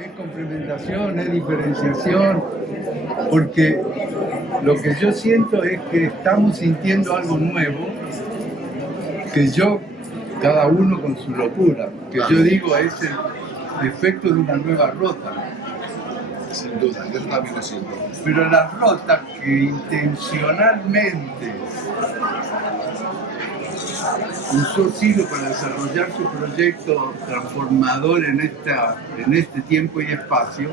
es complementación, es diferenciación, porque lo que yo siento es que estamos sintiendo algo nuevo, que cada uno con su locura, que yo digo es el efecto de una nueva rota. Sin duda, yo también lo siento. Pero las rotas que intencionalmente usó Ciro para desarrollar su proyecto transformador en este tiempo y espacio,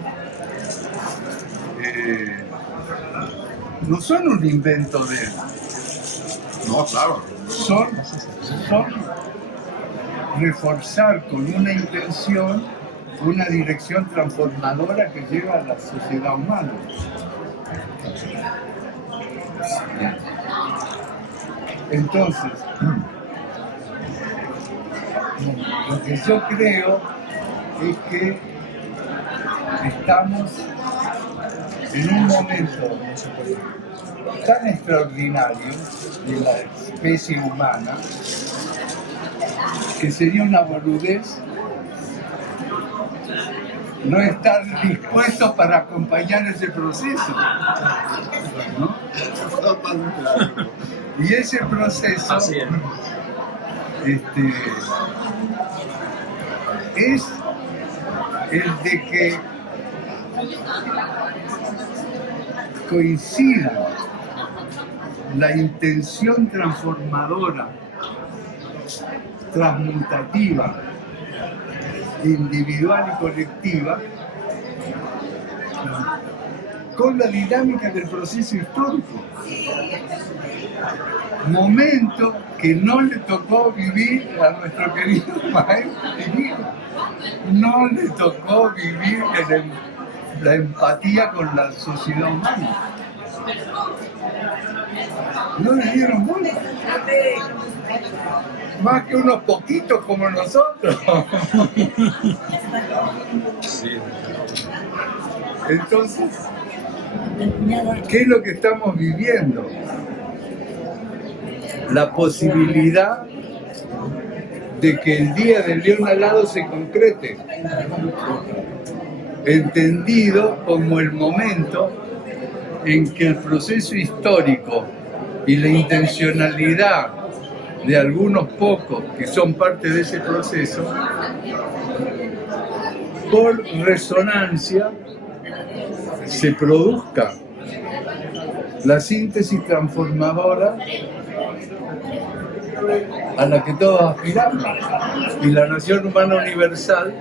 no son un invento de él. No, claro. Son reforzar con una intención una dirección transformadora que lleva a la sociedad humana. Entonces, lo que yo creo es que estamos en un momento tan extraordinario de la especie humana que sería una boludez no estar dispuesto para acompañar ese proceso, ¿no? Y ese proceso es el de que coincida la intención transformadora, transmutativa, individual y colectiva, con la dinámica del proceso histórico. Momento que no le tocó vivir a nuestro querido maestro divino. No le tocó vivir la empatía con la sociedad humana. No le dieron bola. Más que unos poquitos como nosotros. Sí. Entonces, ¿qué es lo que estamos viviendo? La posibilidad de que el día del león alado se concrete, entendido como el momento en que el proceso histórico y la intencionalidad de algunos pocos que son parte de ese proceso, por resonancia, se produzca la síntesis transformadora a la que todos aspiramos, y la nación humana universal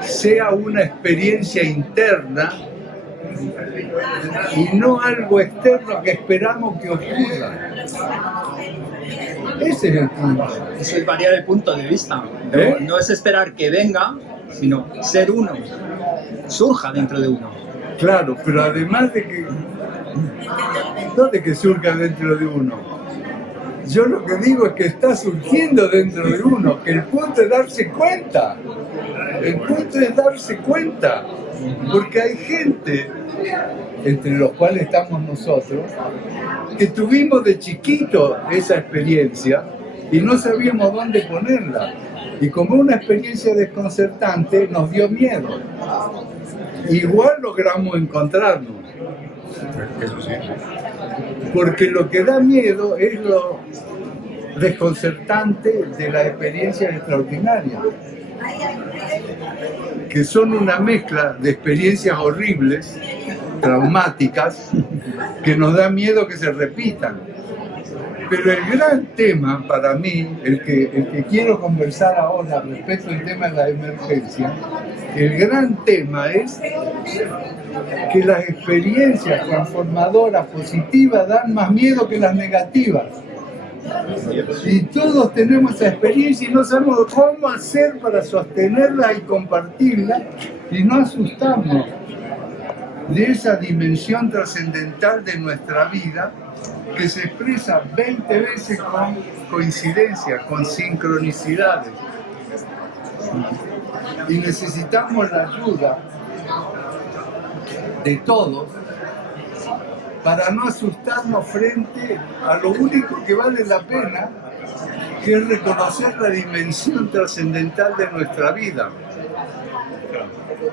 sea una experiencia interna y no algo externo que esperamos que ocurra. Ese es el punto. Eso es variar el punto de vista. No es esperar que venga, sino ser uno, surja dentro de uno. Claro, pero además de que no de que surja dentro de uno, yo lo que digo es que está surgiendo dentro de uno, que el punto es darse cuenta. El punto es darse cuenta, porque hay gente, entre los cuales estamos nosotros, que tuvimos de chiquito esa experiencia y no sabíamos dónde ponerla. Y como una experiencia desconcertante nos dio miedo. Igual logramos encontrarnos. Eso sí. Porque lo que da miedo es lo desconcertante de las experiencias extraordinarias, que son una mezcla de experiencias horribles, traumáticas, que nos da miedo que se repitan. Pero el gran tema para mí, el que quiero conversar ahora respecto al tema de la emergencia, el gran tema es que las experiencias transformadoras positivas dan más miedo que las negativas. Y todos tenemos esa experiencia y no sabemos cómo hacer para sostenerla y compartirla y no asustarnos de esa dimensión trascendental de nuestra vida que se expresa 20 veces con coincidencias, con sincronicidades. Y necesitamos la ayuda de todos para no asustarnos frente a lo único que vale la pena, que es reconocer la dimensión trascendental de nuestra vida.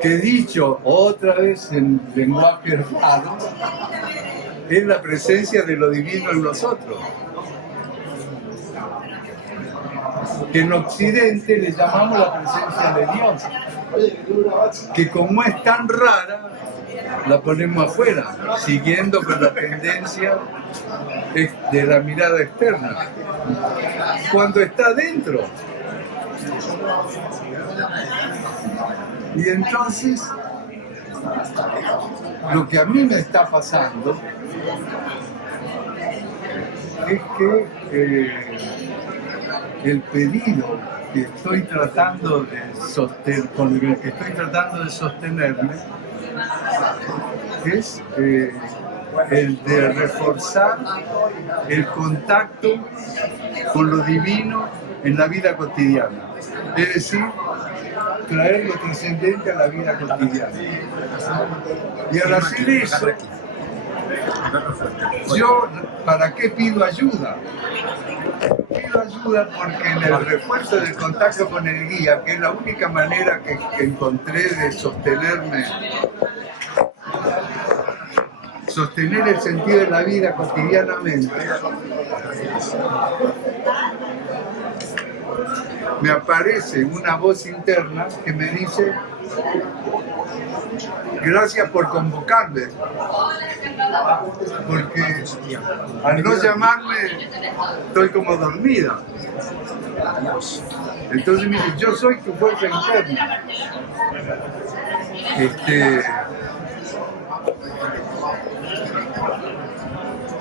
Que dicho otra vez en lenguaje raro, es la presencia de lo divino en nosotros. Que en Occidente le llamamos la presencia de Dios, que como es tan rara, la ponemos afuera, siguiendo con la tendencia de la mirada externa. Cuando está dentro. Y entonces, lo que a mí me está pasando es que el pedido que estoy tratando de sostener, con el que estoy tratando de sostenerme, es el de reforzar el contacto con lo divino en la vida cotidiana. Es decir, traer lo trascendente a la vida cotidiana. Y al hacer eso, yo, ¿para qué pido ayuda? Pido ayuda porque en el refuerzo del contacto con el guía, que es la única manera que encontré de sostenerme, sostener el sentido de la vida cotidianamente, me aparece una voz interna que me dice: gracias por convocarme, porque al no llamarme estoy como dormida. Entonces me dice: yo soy tu fuerza interna.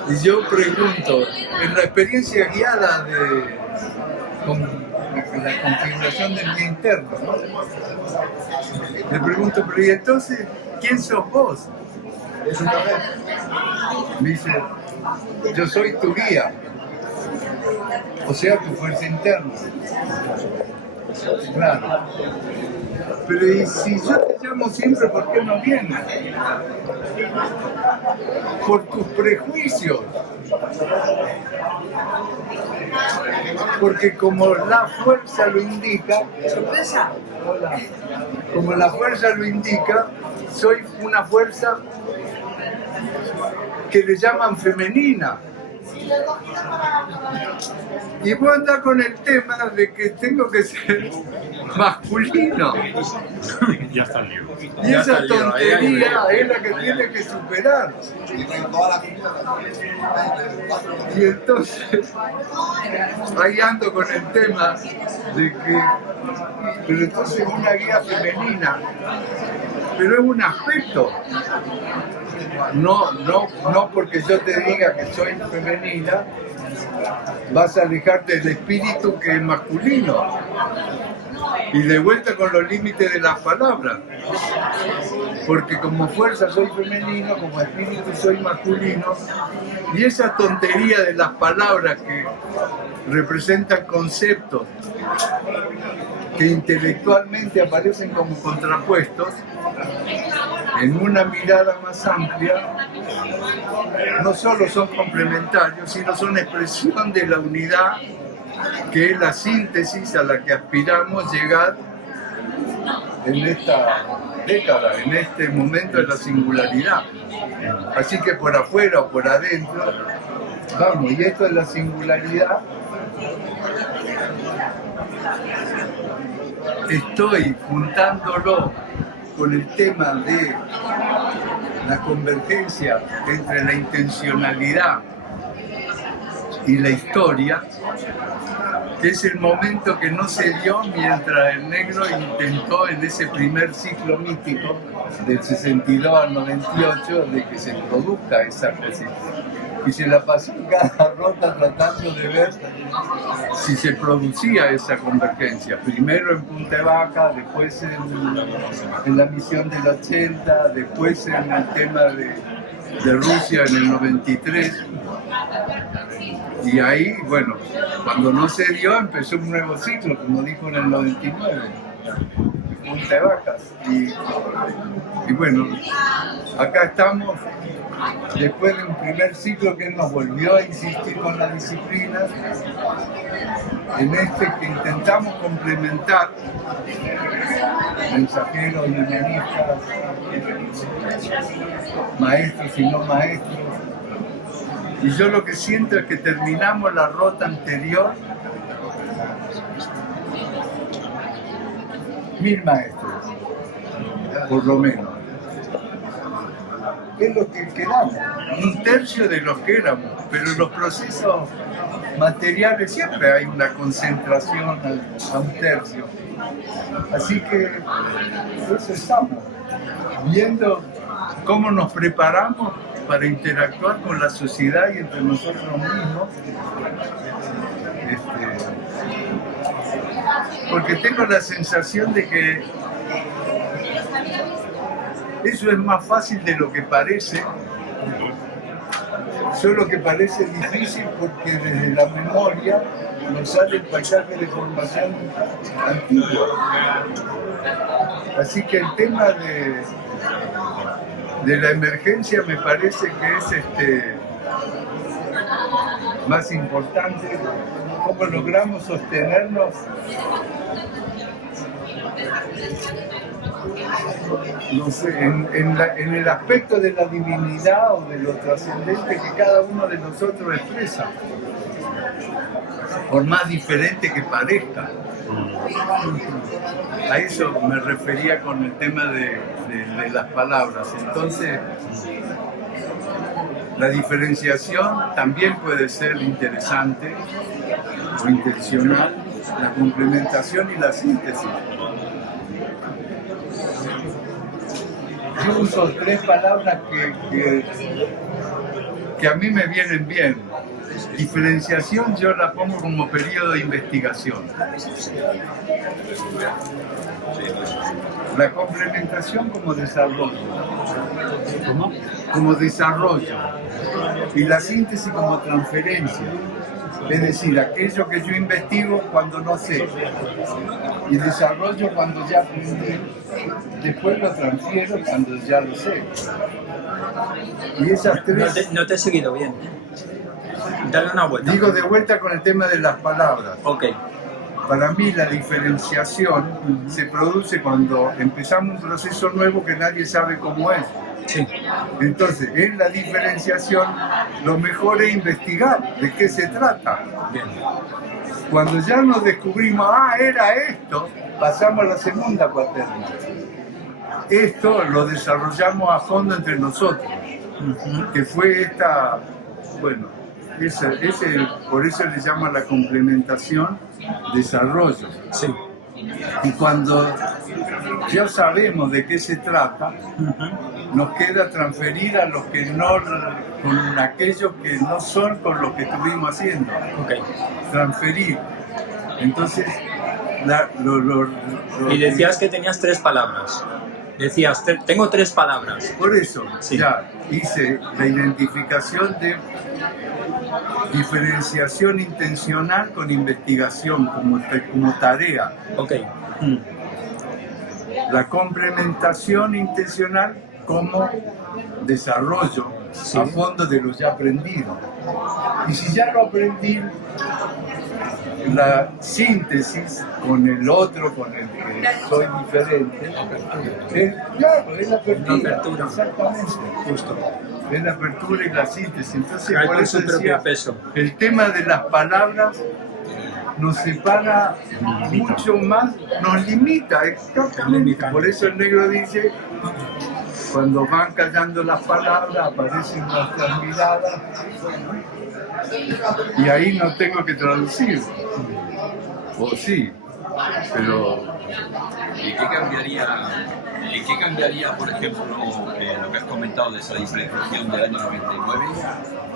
Y yo pregunto, en la experiencia guiada con la configuración del guía interno, ¿no? Le pregunto, pero ¿y entonces quién sos vos? Me dice: yo soy tu guía, o sea, tu fuerza interna. Claro. Pero ¿y si yo te llamo siempre, por qué no vienes? Por tus prejuicios. Porque como la fuerza lo indica, como la fuerza lo indica, soy una fuerza que le llaman femenina. Y vos andás con el tema de que tengo que ser masculino. Ya está el lío. Y esa tontería es la que tiene que superar. Y entonces, ahí ando con el tema de que, pero entonces una guía femenina, pero es un aspecto. No porque yo te diga que soy femenina, vas a alejarte del espíritu que es masculino. Y de vuelta con los límites de las palabras. Porque como fuerza soy femenino, como espíritu soy masculino. Y esa tontería de las palabras que representan conceptos que intelectualmente aparecen como contrapuestos, en una mirada más amplia, no solo son complementarios, sino son expresión de la unidad, que es la síntesis a la que aspiramos llegar en esta década, en este momento de la singularidad. Así que por afuera o por adentro, vamos, y esto es la singularidad. Estoy juntándolo con el tema de la convergencia entre la intencionalidad y la historia, que es el momento que no se dio mientras el negro intentó en ese primer ciclo mítico del 62 al 98 de que se produzca esa cosa. Y se la pasó en cada rota tratando de ver si se producía esa convergencia. Primero en Punta Vaca, después en la misión del 80, después en el tema de Rusia en el 93. Y ahí, bueno, cuando no se dio, empezó un nuevo ciclo, como dijo en el 99, Punta Vacas. Y bueno, acá estamos después de un primer ciclo que él nos volvió a insistir con la disciplina, en este que intentamos complementar mensajeros y humanistas, maestros y no maestros. Y yo lo que siento es que terminamos la ruta anterior 1000 maestros, por lo menos. Es lo que quedamos, un tercio de los que éramos, pero en los procesos materiales siempre hay una concentración a un tercio. Así que eso estamos, viendo cómo nos preparamos para interactuar con la sociedad y entre nosotros mismos. Porque tengo la sensación de que eso es más fácil de lo que parece, solo que parece difícil porque desde la memoria nos sale el paisaje de formación antiguo. Así que el tema de la emergencia me parece que es más importante, cómo logramos sostenernos no sé, en el aspecto de la divinidad o de lo trascendente que cada uno de nosotros expresa, por más diferente que parezca. A eso me refería con el tema de las palabras. Entonces, la diferenciación también puede ser interesante o intencional, la complementación y la síntesis. Yo uso 3 palabras que a mí me vienen bien. Diferenciación yo la pongo como periodo de investigación. La complementación como desarrollo. ¿Cómo? Como desarrollo. Y la síntesis como transferencia. Es decir, aquello que yo investigo cuando no sé. Y desarrollo cuando ya aprendí. Después lo transfiero cuando ya lo sé. Y esas 3... No te he seguido bien. Dale una vuelta. Digo de vuelta con el tema de las palabras. Ok. Para mí la diferenciación se produce cuando empezamos un proceso nuevo que nadie sabe cómo es. Sí. Entonces, en la diferenciación, lo mejor es investigar de qué se trata. Bien. Cuando ya nos descubrimos, era esto, pasamos a la segunda cuaterna. Esto lo desarrollamos a fondo entre nosotros, que fue esta, bueno, por eso le llaman la complementación, desarrollo. Sí. Y cuando ya sabemos de qué se trata, nos queda transferir a los que no, con aquellos que no son con los que estuvimos haciendo. Okay. Transferir. Entonces, y decías que tenías 3 palabras. Decías, tengo 3 palabras. Por eso, sí. Ya hice la identificación de diferenciación intencional con investigación como tarea. Ok. La complementación intencional como desarrollo a fondo de lo ya aprendido. Y si ya lo aprendí, la síntesis con el otro, con el que soy diferente, claro, es la apertura. Exactamente. Justo. Es la apertura y la síntesis. Entonces, Hay por eso su propio decía, peso. el tema de las palabras nos separa mucho más, nos limita, exactamente. Por eso el negro dice, cuando van callando las palabras, aparecen nuestras miradas, y ahí no tengo que traducir. O sí, pero... ¿Y qué cambiaría, por ejemplo, lo que has comentado de esa diferenciación del año 99?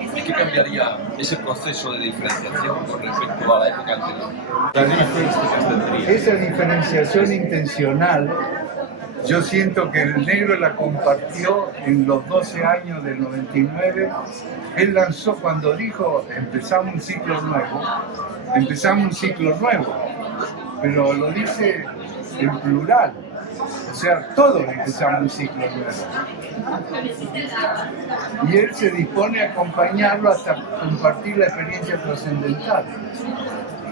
¿Y qué cambiaría ese proceso de diferenciación con respecto a la época anterior? ¿Qué características tendría? Esa diferenciación intencional, yo siento que el negro la compartió en los 12 años del 99. Él lanzó cuando dijo, empezamos un ciclo nuevo, pero lo dice en plural. O sea, todos empezamos un ciclo nuevo. Y él se dispone a acompañarlo hasta compartir la experiencia trascendental.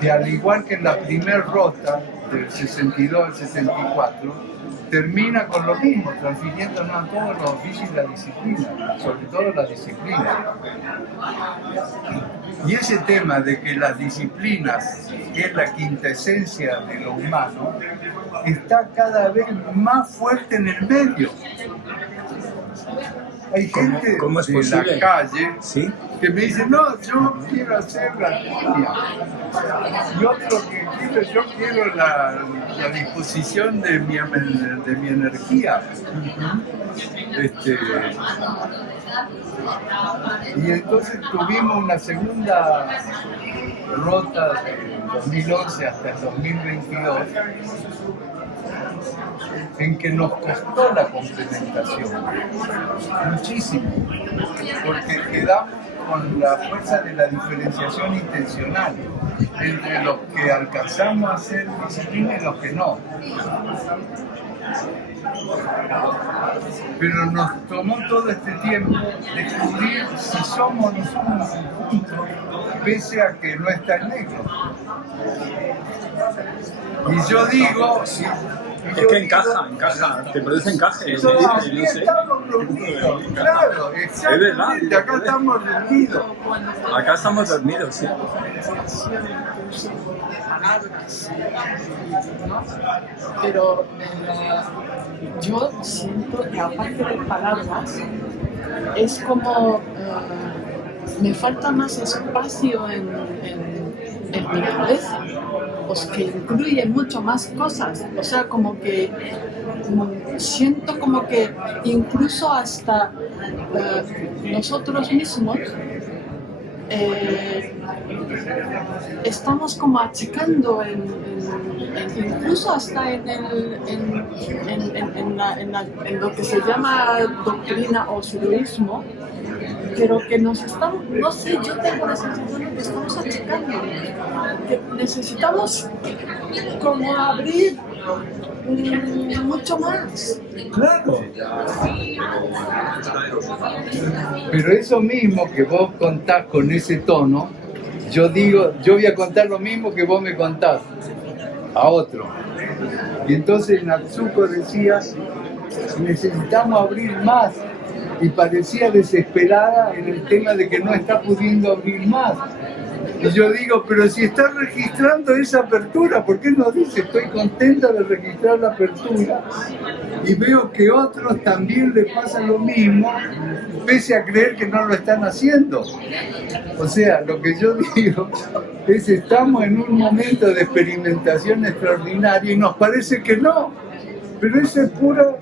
Que al igual que en la primera rota, del 62 al 64, termina con lo mismo, transfiriéndonos a todos los oficios y la disciplina, sobre todo la disciplina. Y ese tema de que las disciplinas es la quintesencia de lo humano, está cada vez más fuerte en el medio. Hay gente ¿Cómo es de posible? la calle ¿Sí? que me dice, no, yo quiero hacer la línea. Y otro que yo quiero la disposición de mi energía. Y entonces tuvimos una segunda rota de 2011 hasta el 2022 en que nos costó la complementación muchísimo, porque quedamos con la fuerza de la diferenciación intencional entre los que alcanzamos a hacer disciplina y los que no. Pero nos tomó todo este tiempo descubrir si somos o no somos juntos, pese a que no está en negro. Y yo digo... Es que encaja, te produce encaje. Todavía estamos reunidos, claro, exactamente, acá estamos reunidos. Acá estamos dormidos, sí. Pero yo siento que aparte de palabras, es como me falta más espacio en mi cabeza, pues que incluye mucho más cosas, o sea, como que siento como que incluso hasta nosotros mismos estamos como achicando incluso hasta en lo que se llama doctrina o sudoísmo, pero que nos estamos, no sé, yo tengo la sensación de que estamos achicando, que necesitamos como abrir mucho más. Claro. Pero eso mismo que vos contás con ese tono, yo digo, yo voy a contar lo mismo que vos me contás a otro. Y entonces Natsuko decía, necesitamos abrir más. Y parecía desesperada en el tema de que no está pudiendo abrir más. Y yo digo, pero si está registrando esa apertura, ¿por qué no dice, estoy contenta de registrar la apertura? Y veo que otros también les pasa lo mismo, pese a creer que no lo están haciendo. O sea, lo que yo digo es, estamos en un momento de experimentación extraordinaria y nos parece que no, pero eso es pura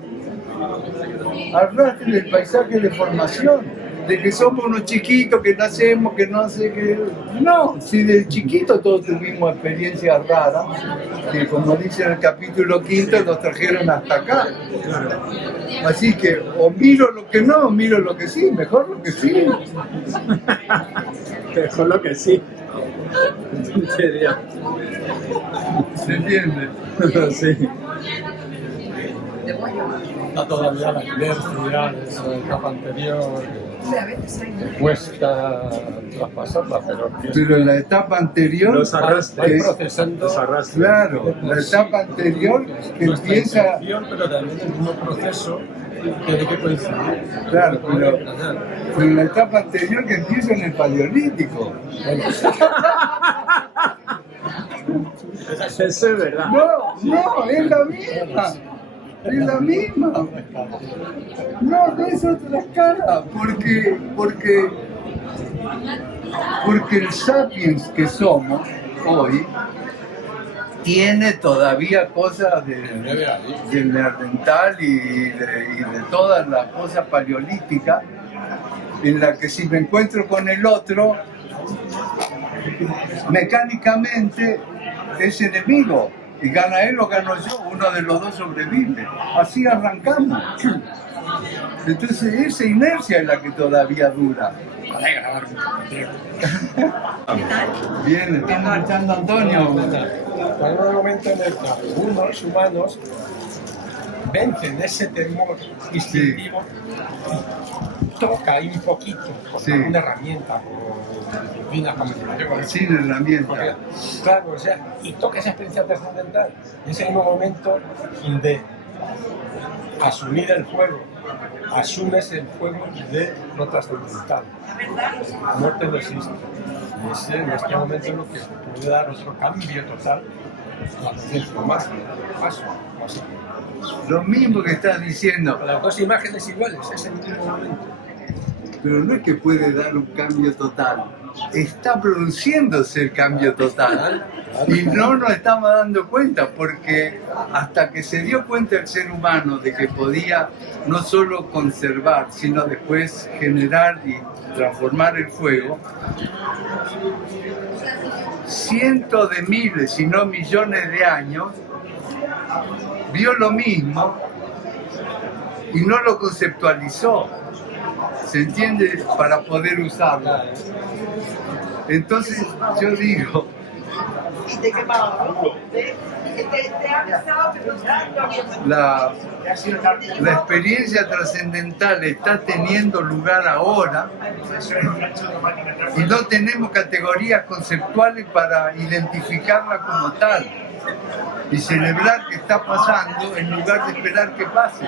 arrastre del paisaje de formación, de que somos unos chiquitos que nacemos, que no sé qué. No, si de chiquito todos tuvimos experiencias raras, que como dice en el capítulo 5, nos trajeron hasta acá. Así que o miro lo que no, o miro lo que sí, mejor lo que sí. Mejor lo que sí. Sería. ¿Se entiende? Sí. Está todavía la inercia de esa etapa anterior, cuesta traspasarla, pero en la etapa anterior, los arrastres, procesando, claro, la etapa anterior que empieza, pero también el mismo proceso tiene que coincidir. claro, pero en la etapa anterior que empieza en el Paleolítico. Eso es verdad. No, es la misma. Es la misma. No es otra cara, porque el sapiens que somos hoy tiene todavía cosas del neandertal y de todas las cosas paleolíticas, en la que si me encuentro con el otro, mecánicamente es enemigo. Y gana él o gano yo, uno de los dos sobrevive. Así arrancamos. Entonces esa inercia es la que todavía dura. Bien, estamos echando a Antonio. Cuando hay un momento en el que algunos humanos vencen ese temor instintivo y toca ahí un poquito con Sí. una herramienta, como disciplina, como digo, Sin herramienta. porque, claro, o sea, y toca esa experiencia trascendental. Y ese mismo momento de asumir el fuego, asumes el fuego de lo trascendental. La muerte no existe. Y ese, en este momento, es lo que puede dar otro cambio total a la conciencia humana. Paso, así. Lo mismo que estás diciendo, Las dos imágenes iguales, es el mismo momento. pero no es que puede dar un cambio total. Está produciéndose el cambio total. Y no nos estamos dando cuenta, porque hasta que se dio cuenta el ser humano de que podía no solo conservar, sino después generar y transformar el fuego, cientos de miles, si no millones de años, vio lo mismo y no lo conceptualizó, ¿se entiende? Para poder usarlo. Entonces yo digo, la experiencia trascendental está teniendo lugar ahora y no tenemos categorías conceptuales para identificarla como tal y celebrar que está pasando en lugar de esperar que pase.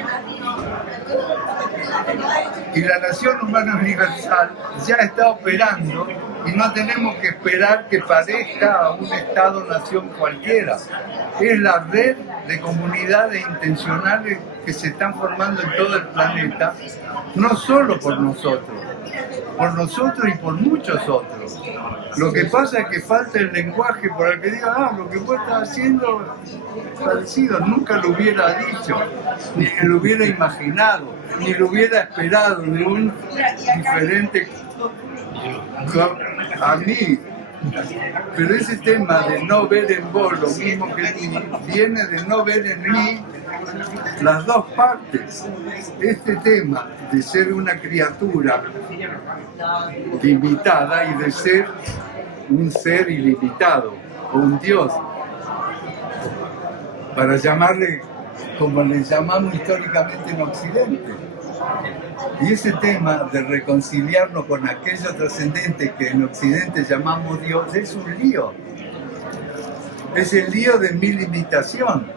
Y la nación humana universal ya está operando y no tenemos que esperar que parezca a un Estado-nación cualquiera. Es la red de comunidades intencionales que se están formando en todo el planeta, no solo por nosotros y por muchos otros. Lo que pasa es que falta el lenguaje por el que diga, lo que vos estás haciendo es parecido, nunca lo hubiera dicho, ni lo hubiera imaginado, ni lo hubiera esperado de un diferente a mí. Pero ese tema de no ver en vos lo mismo que tú, viene de no ver en mí las dos partes. Este tema de ser una criatura limitada y de ser un ser ilimitado o un Dios, para llamarle como le llamamos históricamente en Occidente. Y ese tema de reconciliarnos con aquello trascendente que en Occidente llamamos Dios es un lío. Es el lío de mi limitación.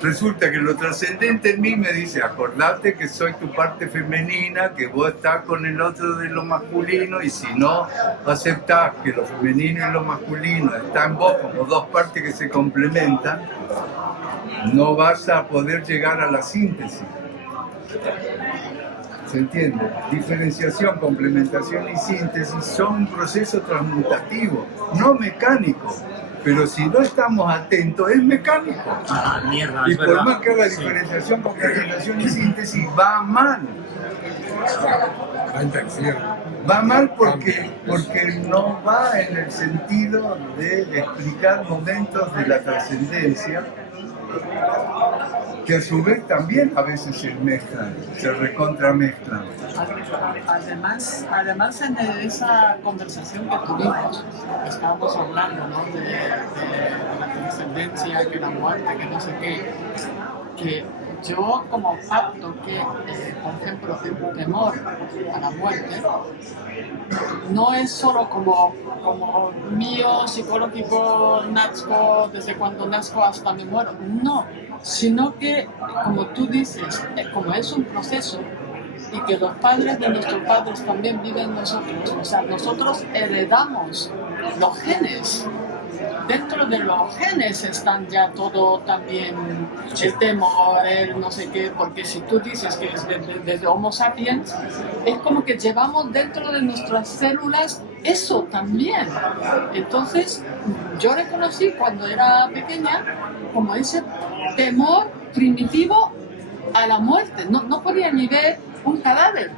Resulta que lo trascendente en mí me dice, acordate que soy tu parte femenina, que vos estás con el otro de lo masculino, y si no aceptás que lo femenino y lo masculino están en vos como dos partes que se complementan, no vas a poder llegar a la síntesis. ¿Se entiende? Diferenciación, complementación y síntesis son un proceso transmutativo, no mecánico. Pero si no estamos atentos, es mecánico. Mierda, Y es por verdad. más que haga diferenciación, complementación y síntesis, va mal. La intención. Va mal porque no va en el sentido de explicar momentos de la trascendencia que a su vez también a veces se mezclan, se recontramezclan. Además en esa conversación que tuvimos, estábamos hablando, ¿no? de la trascendencia, que la muerte, que no sé qué, que yo como capto que, por ejemplo, el temor a la muerte no es solo como mío, psicológico, nazco, desde cuando nazco hasta me muero, no, sino que, como tú dices, como es un proceso y que los padres de nuestros padres también viven en nosotros, o sea, nosotros heredamos los genes. Dentro de los genes están ya todo también el temor, el no sé qué, porque si tú dices que es desde Homo sapiens, es como que llevamos dentro de nuestras células eso también. Entonces, yo reconocí cuando era pequeña como ese temor primitivo a la muerte. No podía ni ver un cadáver.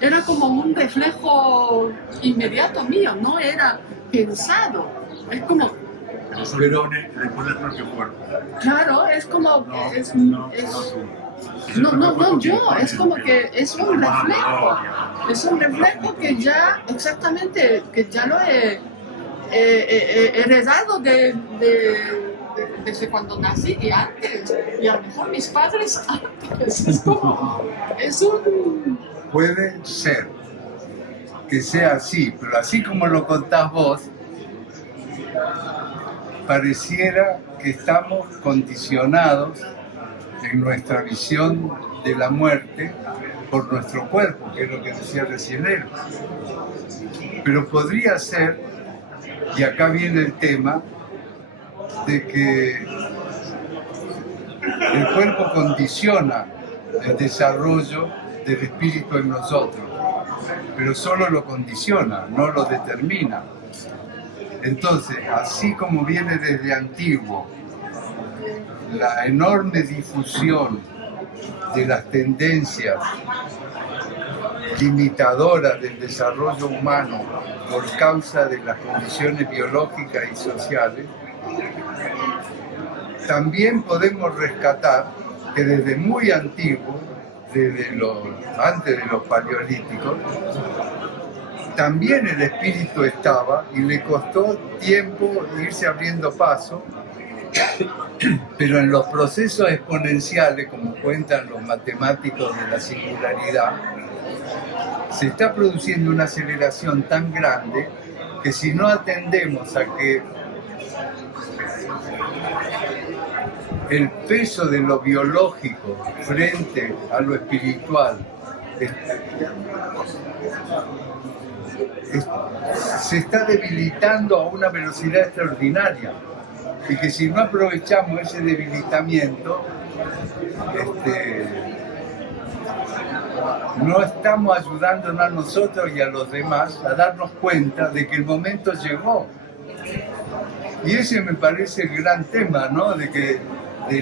Era como un reflejo inmediato mío, no era pensado. Es como... Pero le pone el propio cuerpo. Claro, es como... No yo, es como que es un reflejo. Es un reflejo que ya, exactamente, que ya lo he heredado de desde cuando nací y antes, y a lo mejor mis padres antes. Es como, es un... Puede ser que sea así, pero así como lo contás vos, pareciera que estamos condicionados en nuestra visión de la muerte por nuestro cuerpo, que es lo que decía recién él. Pero podría ser, y acá viene el tema, de que el cuerpo condiciona el desarrollo del espíritu en nosotros, pero solo lo condiciona, no lo determina. Entonces, así como viene desde antiguo la enorme difusión de las tendencias limitadoras del desarrollo humano por causa de las condiciones biológicas y sociales, también podemos rescatar que desde muy antiguo, antes de los paleolíticos, también el espíritu estaba y le costó tiempo irse abriendo paso, pero en los procesos exponenciales, como cuentan los matemáticos de la singularidad, se está produciendo una aceleración tan grande que si no atendemos a que el peso de lo biológico frente a lo espiritual se está debilitando a una velocidad extraordinaria, y que si no aprovechamos ese debilitamiento, no estamos ayudándonos a nosotros y a los demás a darnos cuenta de que el momento llegó. Y ese me parece el gran tema, ¿no? De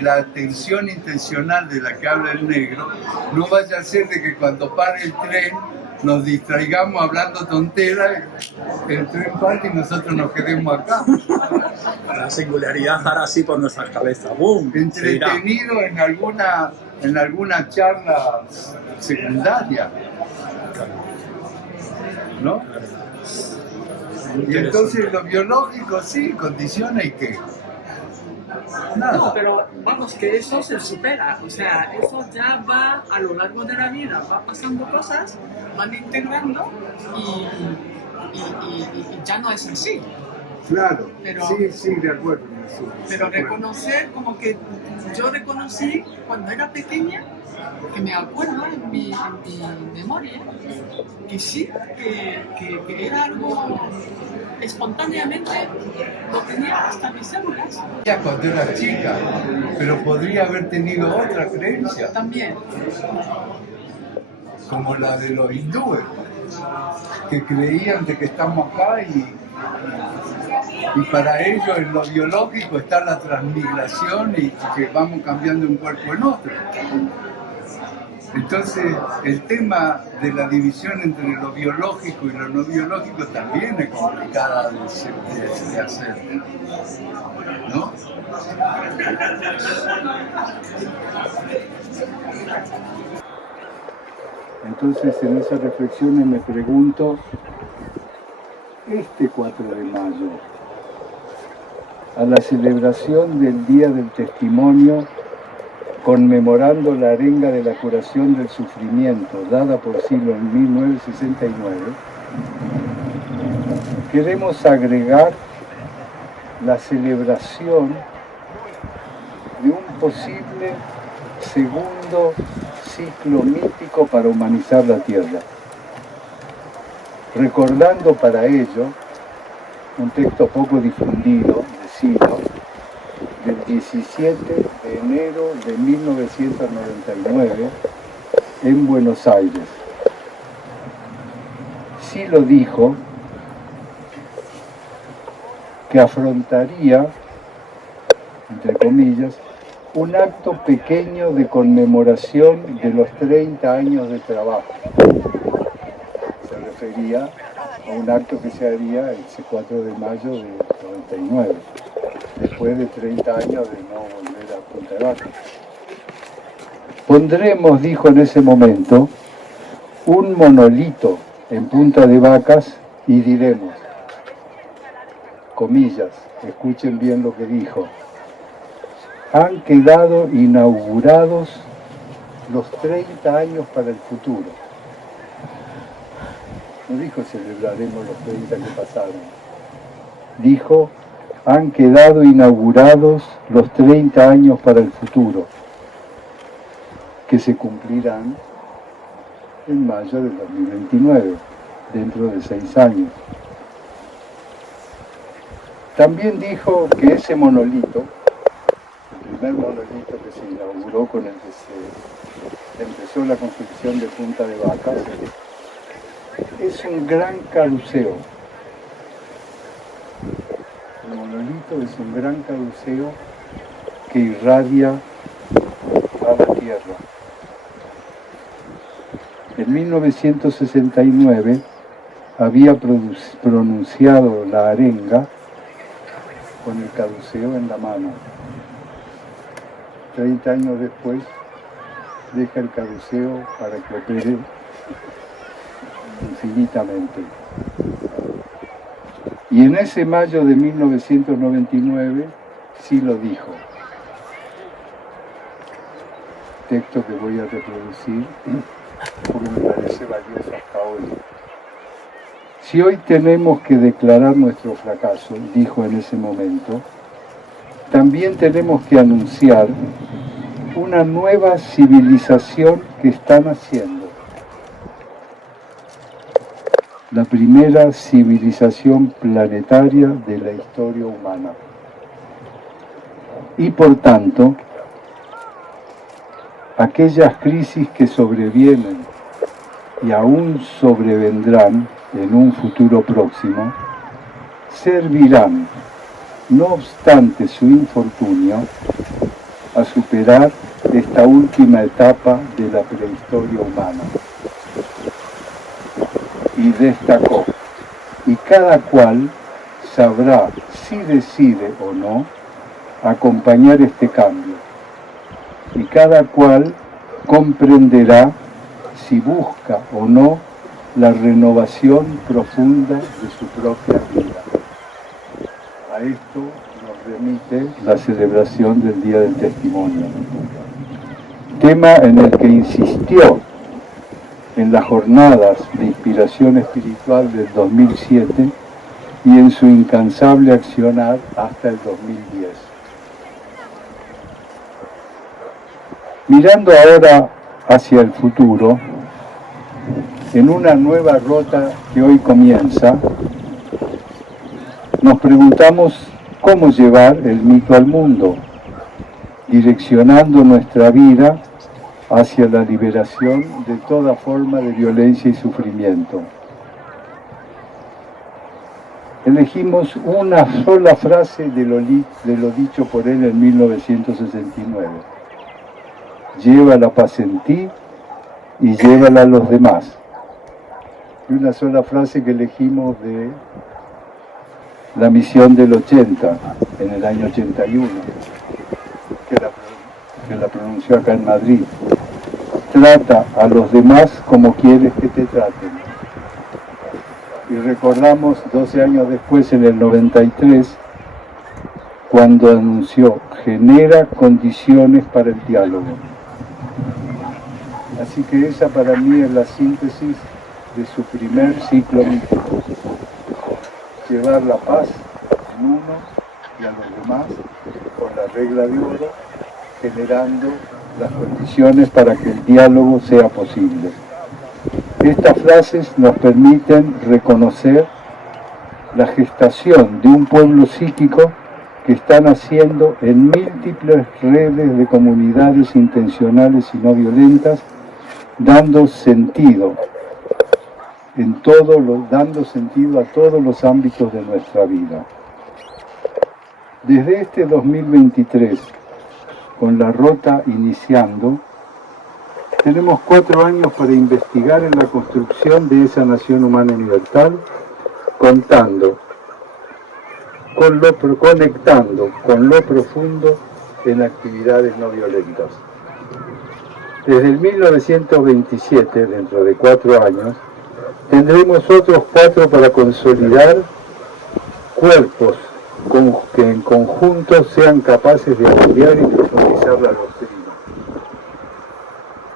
la atención intencional de la que habla el negro, no vaya a ser de que cuando pare el tren nos distraigamos hablando tonteras, el tren parte y nosotros nos quedemos acá. La singularidad hará así por nuestras cabezas. ¡Bum! Entretenido en alguna charla secundaria, ¿no? Y entonces lo biológico sí condiciona, ¿y qué? Nada. No, pero vamos, que eso se supera, o sea, eso ya va a lo largo de la vida, va pasando cosas, van integrando y ya no es así. Claro, Pero- sí, de acuerdo. Sí, Pero de acuerdo. reconocer, como que yo reconocí cuando era pequeña, que me acuerdo en mi memoria, que sí, que era algo espontáneamente, lo tenía hasta mis células Ya cuando era chica, pero podría haber tenido otra creencia, también. como la de los hindúes, que creían de que estamos acá y para ellos en lo biológico está la transmigración y que vamos cambiando un cuerpo en otro. Entonces, el tema de la división entre lo biológico y lo no biológico también es complicada de hacer, ¿no? Entonces, en esas reflexiones me pregunto, este 4 de mayo, a la celebración del Día del Testimonio, conmemorando la arenga de la curación del sufrimiento dada por Silo en 1969, queremos agregar la celebración de un posible segundo ciclo mítico para humanizar la Tierra, recordando para ello un texto poco difundido de Silo, del 17 de enero de 1999 en Buenos Aires. Silo dijo que afrontaría, entre comillas, un acto pequeño de conmemoración de los 30 años de trabajo. Se refería a un acto que se haría ese 4 de mayo de 99. Después de 30 años de no volver a Punta de Vacas. Pondremos, dijo en ese momento, un monolito en Punta de Vacas y diremos, comillas, escuchen bien lo que dijo, han quedado inaugurados los 30 años para el futuro. No dijo celebraremos los 30 que pasaron. Dijo, han quedado inaugurados los 30 años para el futuro, que se cumplirán en mayo del 2029, dentro de 6 años. También dijo que ese monolito, el primer monolito que se inauguró con el que se empezó la construcción de Punta de Vacas, es un gran caduceo. El monolito es un gran caduceo que irradia a la tierra. En 1969 había pronunciado la arenga con el caduceo en la mano. 30 años después deja el caduceo para que opere infinitamente. Y en ese mayo de 1999 sí lo dijo. Texto que voy a reproducir porque me parece valioso hasta hoy. Si hoy tenemos que declarar nuestro fracaso, dijo en ese momento, también tenemos que anunciar una nueva civilización que está naciendo. La primera civilización planetaria de la historia humana. Y por tanto, aquellas crisis que sobrevienen y aún sobrevendrán en un futuro próximo, servirán, no obstante su infortunio, a superar esta última etapa de la prehistoria humana. Y destacó, y cada cual sabrá si decide o no acompañar este cambio, y cada cual comprenderá si busca o no la renovación profunda de su propia vida. A esto nos remite la celebración del Día del Testimonio, tema en el que insistió en las jornadas de inspiración espiritual del 2007 y en su incansable accionar hasta el 2010. Mirando ahora hacia el futuro, en una nueva ruta que hoy comienza, nos preguntamos cómo llevar el mito al mundo, direccionando nuestra vida hacia la liberación de toda forma de violencia y sufrimiento. Elegimos una sola frase de lo dicho por él en 1969. Lleva la paz en ti y llévala a los demás. Y una sola frase que elegimos de la misión del 80, en el año 81, que la pronunció acá en Madrid. Trata a los demás como quieres que te traten. Y recordamos 12 años después, en el 93, cuando anunció, genera condiciones para el diálogo. Así que esa para mí es la síntesis de su primer ciclo mítico. Llevar la paz en uno y a los demás con la regla de oro, generando las condiciones para que el diálogo sea posible. Estas frases nos permiten reconocer la gestación de un pueblo psíquico que está naciendo en múltiples redes de comunidades intencionales y no violentas, dando sentido a todos los ámbitos de nuestra vida. Desde este 2023, con la ruta iniciando, tenemos 4 años para investigar en la construcción de esa nación humana universal, conectando con lo profundo en actividades no violentas. Desde el 1927, dentro de 4 años, tendremos otros 4 para consolidar cuerpos que en conjunto sean capaces de apoyar y profundizar la doctrina.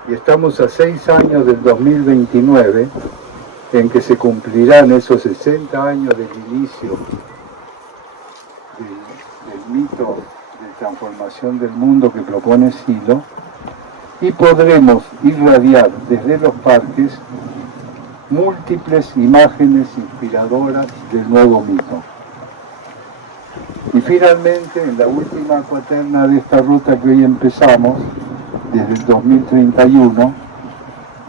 Y estamos a 6 años del 2029, en que se cumplirán esos 60 años del inicio del mito de transformación del mundo que propone Silo, y podremos irradiar desde los parques múltiples imágenes inspiradoras del nuevo mito. Y finalmente, en la última cuaterna de esta ruta que hoy empezamos, desde el 2031,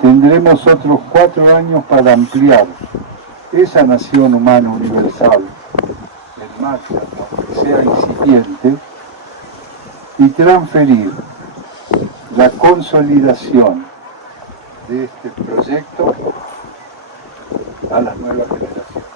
tendremos otros 4 años para ampliar esa nación humana universal en marcha, aunque sea incipiente, y transferir la consolidación de este proyecto a las nuevas generaciones.